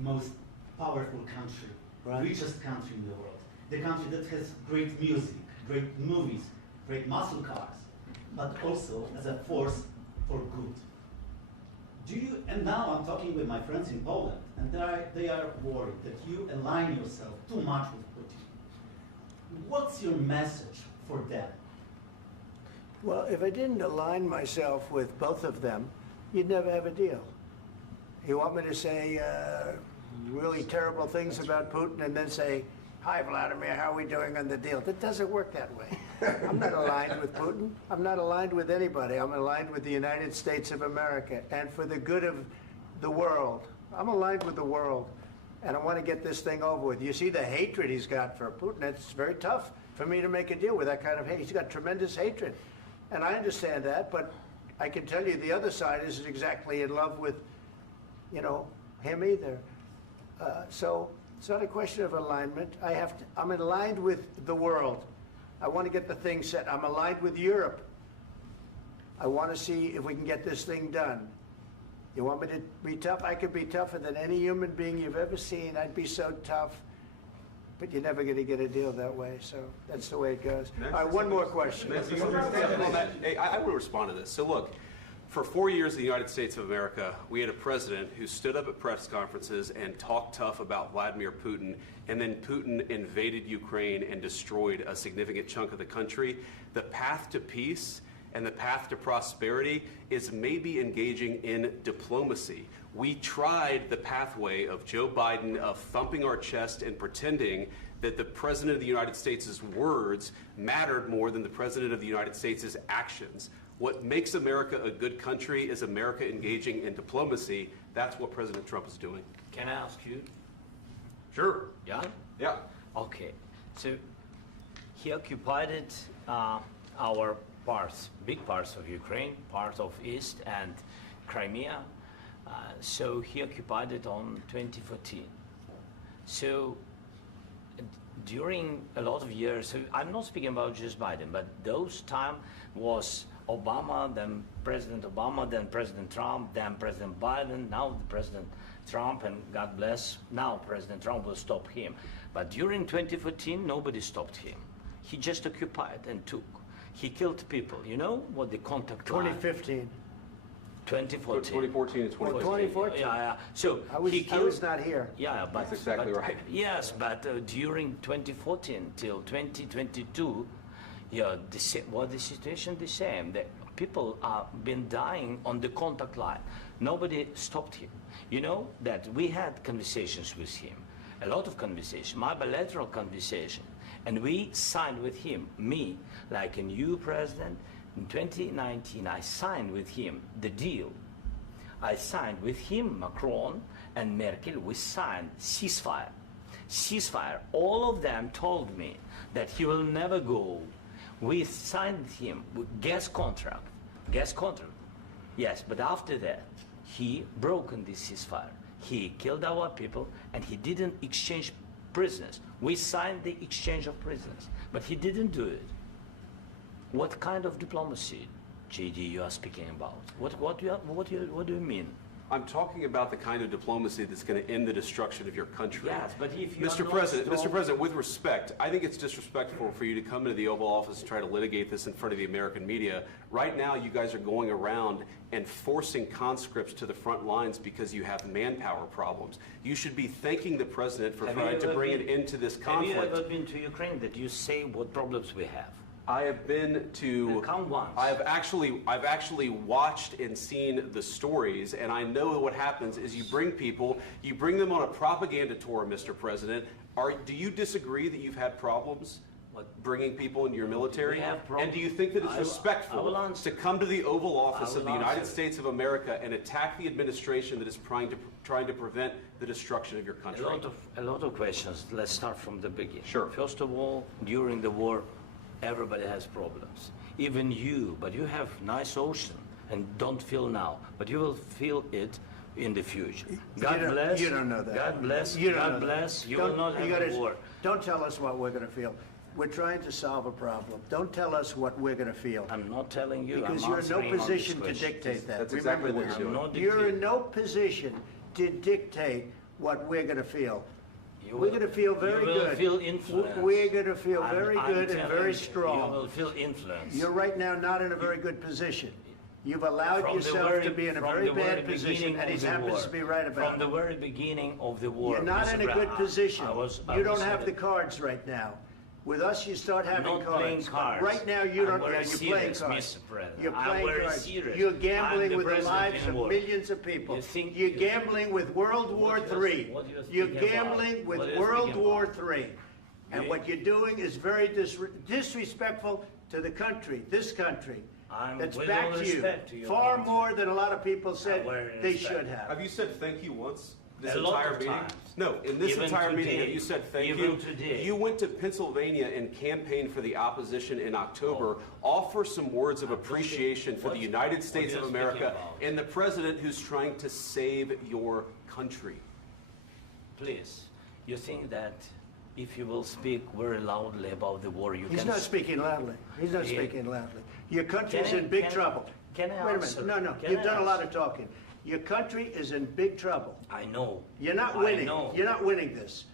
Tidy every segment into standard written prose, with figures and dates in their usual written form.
most powerful country, richest country in the world, the country that has great music, great movies, great muscle cars, but also as a force for good. And now I'm talking with my friends in Poland, and they are worried that you align yourself too much with Putin. What's your message for them? Well, if I didn't align myself with both of them, you'd never have a deal. You want me to say really terrible things about Putin and then say, "Hi, Vladimir, how are we doing on the deal?" That doesn't work that way. I'm not aligned with Putin. I'm not aligned with anybody. I'm aligned with the United States of America and for the good of the world. I'm aligned with the world, and I want to get this thing over with. You see the hatred he's got for Putin. It's very tough for me to make a deal with that kind of hate. He's got tremendous hatred, and I understand that, but I can tell you the other side isn't exactly in love with, him either. So it's not a question of alignment. I'm aligned with the world. I want to get the thing set. I'm aligned with Europe. I want to see if we can get this thing done. You want me to be tough? I could be tougher than any human being you've ever seen. I'd be so tough. But you're never going to get a deal that way, so that's the way it goes. All right, one more question. I want to respond to this. So look, for 4 years in the United States of America, we had a president who stood up at press conferences and talked tough about Vladimir Putin, and then Putin invaded Ukraine and destroyed a significant chunk of the country. The path to peace and the path to prosperity is maybe engaging in diplomacy. We tried the pathway of Joe Biden of thumping our chest and pretending that the President of the United States' words mattered more than the President of the United States' actions. What makes America a good country is America engaging in diplomacy. That's what President Trump is doing. Can I ask you? Sure. Yeah? Yeah. Okay. So he occupied our parts, big parts of Ukraine, part of East and Crimea. So he occupied it on 2014. So during a lot of years, so I'm not speaking about just Biden, but those time was Obama, then President Obama, then President Trump, then President Biden, now the President Trump, and God bless, now President Trump will stop him. But during 2014, nobody stopped him. He just occupied and took. He killed people. You know what the contact 2015. 2014. 2014 and 2015. 2014. Yeah. So I was not here. Yeah, but that's exactly right. Yes, but during 2014 till 2022, yeah, the situation the same. The people have been dying on the contact line. Nobody stopped him. You know that we had conversations with him, a lot of conversations, my bilateral conversation, and we signed with him, me, like a new president. In 2019, I signed with him the deal. I signed with him, Macron and Merkel, we signed ceasefire. Ceasefire. All of them told me that he will never go. We signed with him with gas contract. Yes, but after that, he broken this ceasefire. He killed our people and he didn't exchange prisoners. We signed the exchange of prisoners, but he didn't do it. What kind of diplomacy, JD, you are speaking about? What do you mean? I'm talking about the kind of diplomacy that's going to end the destruction of your country. Yes, but if you Mr. President, with respect, I think it's disrespectful for you to come into the Oval Office and try to litigate this in front of the American media. Right now, you guys are going around and forcing conscripts to the front lines because you have manpower problems. You should be thanking the President for trying to bring an end to this conflict. Have you ever been to Ukraine that you say what problems we have? I have been to. Come once. I've actually watched and seen the stories, and I know what happens is you bring people, you bring them on a propaganda tour, Mr. President. Do you disagree that you've had problems bringing people into your military? And do you think that it's respectful to come to the Oval Office of the United States of America and attack the administration that is trying to prevent the destruction of your country? A lot of questions. Let's start from the beginning. Sure. First of all, during the war, everybody has problems. Even you, but you have nice ocean and don't feel now, but you will feel it in the future. God bless. You don't know that. God bless. You don't God know bless. that. You will not have a war. Don't tell us what we're going to feel. We're trying to solve a problem. Don't tell us what we're going to feel. I'm not telling you. Because I'm you're in no answering position on to this question. dictate that. That's Remember exactly what this. you're doing. You're in no position to dictate what we're going to feel. You We're will- going to feel very you will good. feel influence. We're going to feel I'm- very I'm good and telling very you, strong. You will feel influence. You're right now not in a very good position. You've allowed From the yourself very- to be in a from very the very bad position, beginning and of he the happens war. to be right about From the it. very beginning of the war. You're not Mr. in a good Brown, position. I You was don't have the saying- cards right now. With us, you start having not playing cards. cards. Right now, you I'm don't. very You're playing serious, cards. Mr. President. You're I'm playing very cards. serious. You're I'm gambling the with the president lives in of war. millions of people. You think- You're gambling with World War What do you- III. what do you You're think about? gambling with What do you World think War about? III. And You- what you're doing is very disrespectful to the country, this country. I'm That's with back all to respect to you. your Far country. more than a lot of people said very they respect. should have. Have you said thank you once this A lot entire of meeting? times. No, in this Even entire meeting, today. have you said thank Even you? today. You went to Pennsylvania and campaigned for the opposition in October. Offer some words of appreciation for the What- United what States are of you America speaking about? and the president who's trying to save your country. Please, you think that if you will speak very loudly about the war, you He's can... not speaking loudly. He's not Yeah. speaking loudly. Your country's Can I- in big can I- trouble. can I Wait a answer? minute. No, Can you've I done a lot answer? of talking. Your country is in big trouble. I know. You're not I winning. know. You're not winning this.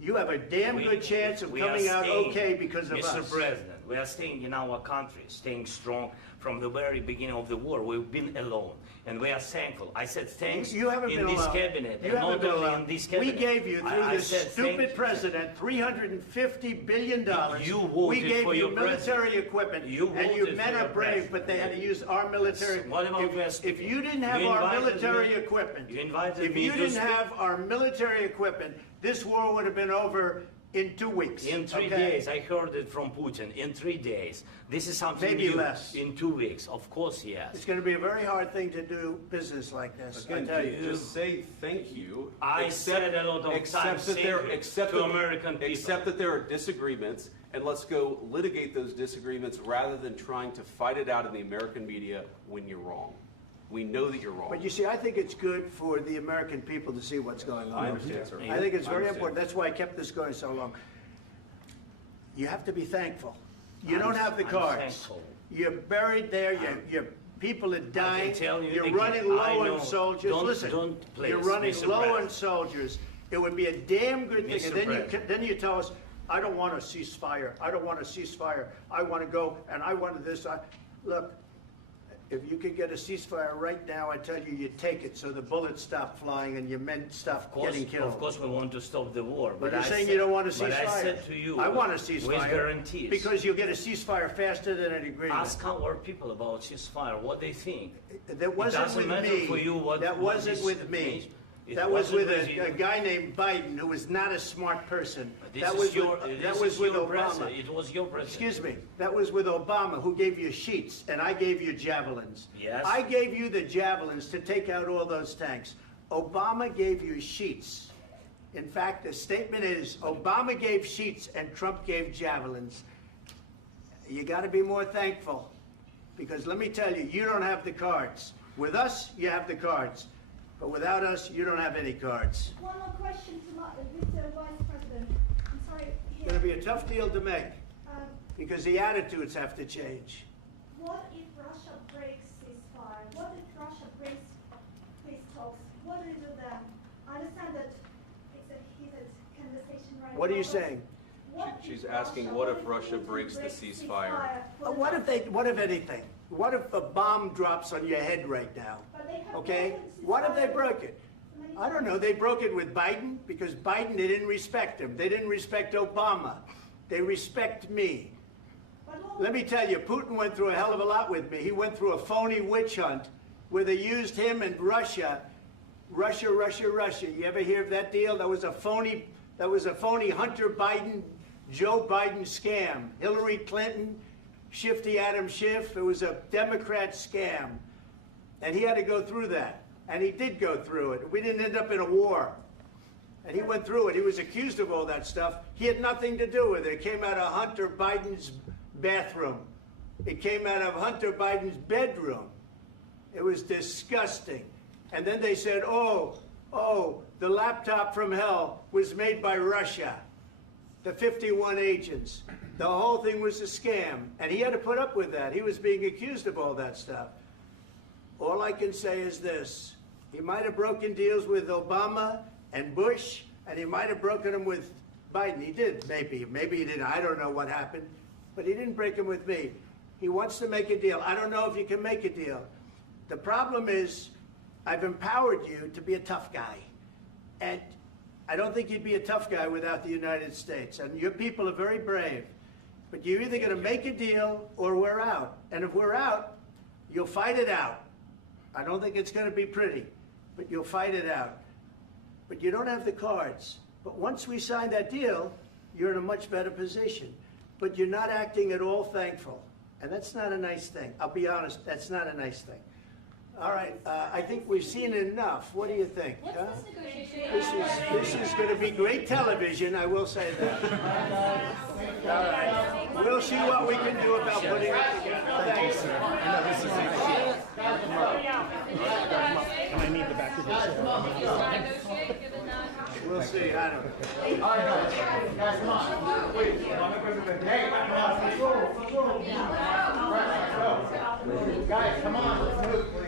You have a damn good chance of we are coming out staying, okay because of Mr. us. President, we are staying in our country, staying strong from the very beginning of the war. We've been alone, and we are thankful. I said thanks You haven't in been this alone. cabinet, You and haven't not been only alone. in this We cabinet. gave you, through I this said thank stupid you. president, $350 billion. You We voted gave for you your military president. equipment, You and you voted men for your are brave, president. but they had to use our military. What about you If speaking? you didn't have You our invited military me- equipment, you invited if me you to didn't speak. have our military equipment, this war would have been over in 2 weeks. In 3 okay? days, I heard it from Putin. In 3 days, this is something Maybe new. less. In 2 weeks, of course, It's yes. going to be a very hard thing to do business like this. I Again, tell you. just say thank you. I said a lot of accept times that thank there, you accept to that- American people. Accept that there are disagreements, and let's go litigate those disagreements rather than trying to fight it out in the American media when you're wrong. We know that you're wrong. But you see, I think it's good for the American people to see what's going on. I understand, sir. I think it's I very understand. important. That's why I kept this going so long. You have to be thankful. You I'm- don't have the I'm cards. thankful. You're buried there. Your people are dying. tell you You're again, running I low know. on soldiers. Don't- Listen, don't, please, you're running Mr. low on President. soldiers. It would be a damn good thing. Mr. And then President. then you tell us, I don't want a ceasefire. I don't want a ceasefire. I want to go and I want this. Look, if you could get a ceasefire right now, I tell you, you take it so the bullets stop flying and your men stop getting killed. Of course, we want to stop the war. But you're I saying said- you don't want a ceasefire. But I said to you, I want a ceasefire. with guarantees. Because you'll get a ceasefire faster than an agreement. Ask our people about ceasefire, what they think. That wasn't doesn't with matter me. for you what- That what wasn't this with me. means. It That was with wasn't with a you. guy named Biden who was not a smart person. This That is was your, with, this that was is with your Obama. president. It was your president. Excuse me. That was with Obama, who gave you sheets, and I gave you javelins. Yes. I gave you the javelins to take out all those tanks. Obama gave you sheets. In fact, the statement is Obama gave sheets and Trump gave javelins. You got to be more thankful, because let me tell you, you don't have the cards. With us, you have the cards. But without us, you don't have any cards. One more question to Mr. Vice President. I'm sorry. It's going to be a tough deal to make, Um, because the attitudes have to change. what if Russia breaks ceasefire? What if Russia breaks peace talks? What do you do then? I understand that it's a heated conversation right now. What are you but saying? what She's if asking, Russia- what if Russia Putin breaks the breaks ceasefire? for the What if anything? What if a bomb drops on your head right now? But they have Okay? broken What if they ceasefire broke it? many I don't know. They broke it with Biden because Biden, they didn't respect him. They didn't respect Obama. They respect me. But what- Let me tell you, Putin went through a hell of a lot with me. He went through a phony witch hunt where they used him and Russia. Russia. You ever hear of that deal? That was a phony Hunter Biden, Joe Biden scam. Hillary Clinton, Shifty Adam Schiff. It was a Democrat scam. And he had to go through that. And he did go through it. We didn't end up in a war. And he went through it. He was accused of all that stuff. He had nothing to do with it. It came out of Hunter Biden's bathroom. It came out of Hunter Biden's bedroom. It was disgusting. And then they said, oh, the laptop from hell was made by Russia. The 51 agents. The whole thing was a scam. And he had to put up with that. He was being accused of all that stuff. All I can say is this. He might have broken deals with Obama and Bush, and he might have broken them with Biden. He did, maybe. Maybe he didn't. I don't know what happened. But he didn't break them with me. He wants to make a deal. I don't know if you can make a deal. The problem is I've empowered you to be a tough guy. And I don't think you'd be a tough guy without the United States. And your people are very brave. But you're either going to make a deal or we're out. And if we're out, you'll fight it out. I don't think it's going to be pretty, but you'll fight it out. But you don't have the cards. But once we sign that deal, you're in a much better position. But you're not acting at all thankful. And that's not a nice thing. I'll be honest, that's not a nice thing. All right, I think we've seen enough. What do you think? What's huh? this negotiation? This is going to be great television, I will say that. All right. We'll see what we can do about putting it together. Thanks, sir. I know this is and I need the back of this. We'll see. I don't know. All right, guys, come on. Wait, hey, let's go. Guys, come on, let's move.